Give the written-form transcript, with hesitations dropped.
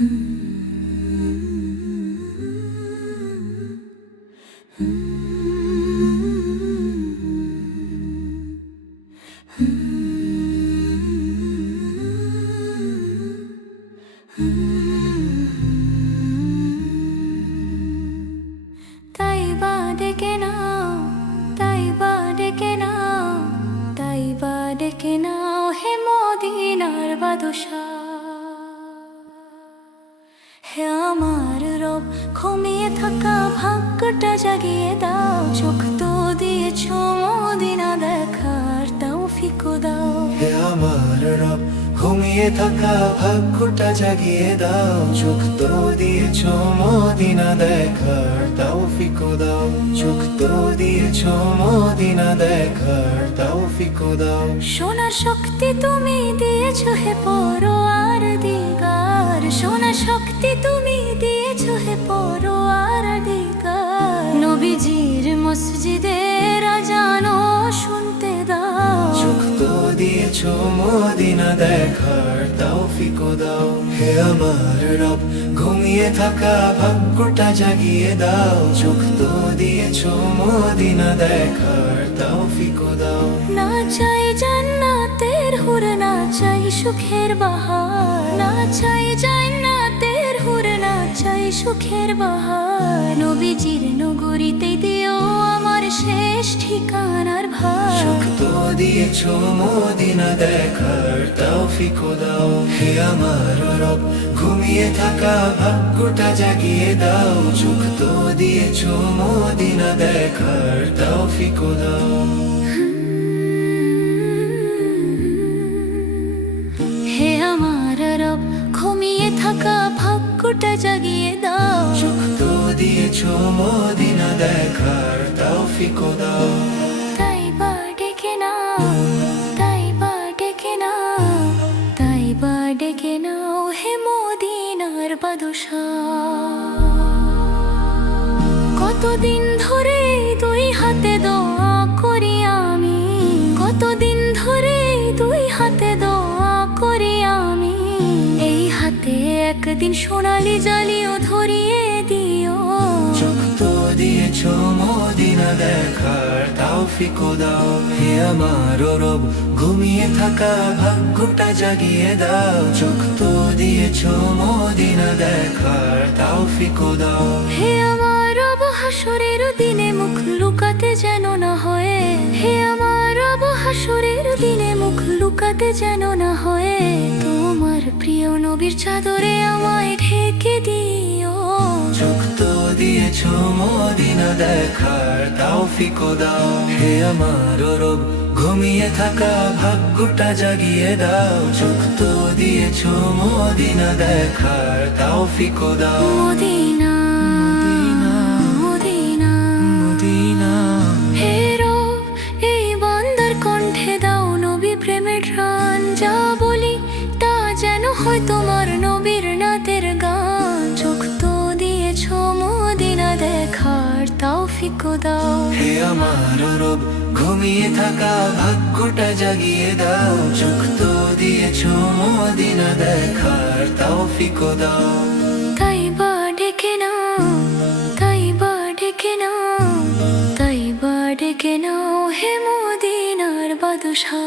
তাই বা ডেকে নাও, তাই বা ডেকে নাও, তাই বা ডেকে নাও হে মদিনার বাদশা। হে আমার রব, ঘুমিয়ে থাকা ভাগ্যটা জাগিয়ে দাও, চোখ তো দিয়েছ মদিনা দেখার তৌফিক দাও। হে আমার রব, ঘুমিয়ে থাকা ভাগ্যটা জাগিয়ে দাও, চোখ তো দিয়েছ মদিনা দেখার তৌফিক দাও, চোখ তো দিয়েছ মদিনা দেখার তৌফিক দাও। সোনার শক্তি তুমি দিয়েছ হে পরোয়ার দিগার, সোনার শক্তি তুমি দিয়েছ হে পরোয়ার দিগার। নবীজির মসজিদের আজানও শুনতে দাও, চোখ তো দিয়েছ মদিনা দেখার তৌফিক দাও। হে আমার রব, ঘুমিয়ে থাকা ভাগ্যটা জাগিয়ে দাও, চোখ তো দিয়েছ মদিনা দেখার তৌফিক দাও। না চাই জান্নাতের হুর, না চাই সুখের বাহার, না চাই জান্নাতের হুর, না চাই সুখের বাহার। নবীজির নগরীতে দিও আমার শেষ ঠিকানার ভার, চোখ তো দিয়েছ মদিনা দেখার তৌফিক দাও। হে আমার রব, ঘুমিয়ে থাকা ভাগ্যটা জাগিয়ে দাও, চোখ তো দিয়েছ মদিনা দেখার তৌফিক দাও। হে আমার রব, ঘুমিয়ে থাকা ভাগ্যটা জাগিয়ে দাও, চোখ তো দিয়েছ মদিনা দেখার তৌফিক দাও। তাই বা ডেকে নাও, তাই বা ডেকে নাও, তাই বা ডেকে নাও হে মদিনার বাদশা। কতদিন ধরে দুই হাতে দোয়া করি আমি, কতদিন ধরে দুই হাতে দোয়া করি আমি। এই হাতে একদিন সোনালি জালিও ধরিয়ে দিও, চোখ তো দিয়েছ মদিনা দেখার তৌফিক দাও। হে আমার রব, ঘুমিয়ে থাকা ভাগ্যটা জাগিয়ে দাও, চোখ তো দিয়েছ মদিনা দেখার তৌফিক দাও। হে আমার রব, হাসরের দিনে মুখ লুকাতে যেন না হয়, হে আমার রব, হাসরের দিনে মুখ লুকাতে যেন না হয়। তোমার প্রিয় নবীর চাদরে আমায় ঢেকে দিও, চোখ তো দিয়েছ মদিনা দেখার তৌফিক দাও। হে আমার রব, ঘুমিয়ে থাকা ভাগ্যটা জাগিয়ে দাও, চোখ তো দিয়েছ মদিনা দেখার তৌফিক দাও। Medina, Medina, Medina. হে রব, এই বান্দার কণ্ঠে দাও নবী প্রেমের গান, যা বলি তা যেন হয় তোমার নবীর নাতের গান। চোখ তো দিয়েছ মদিনা দেখার তৌফিক দাও। হে আমার রব, ঘুমিয়ে থাকা ভাগ্যটা জাগিয়ে দাও, চোখ তো দিয়েছ মদিনা দেখার তৌফিক দাও। তাই বা ডেকে নাও, তাই বা ডেকে নাও, তাই বা ডেকে নাও হে মদিনার বাদশা।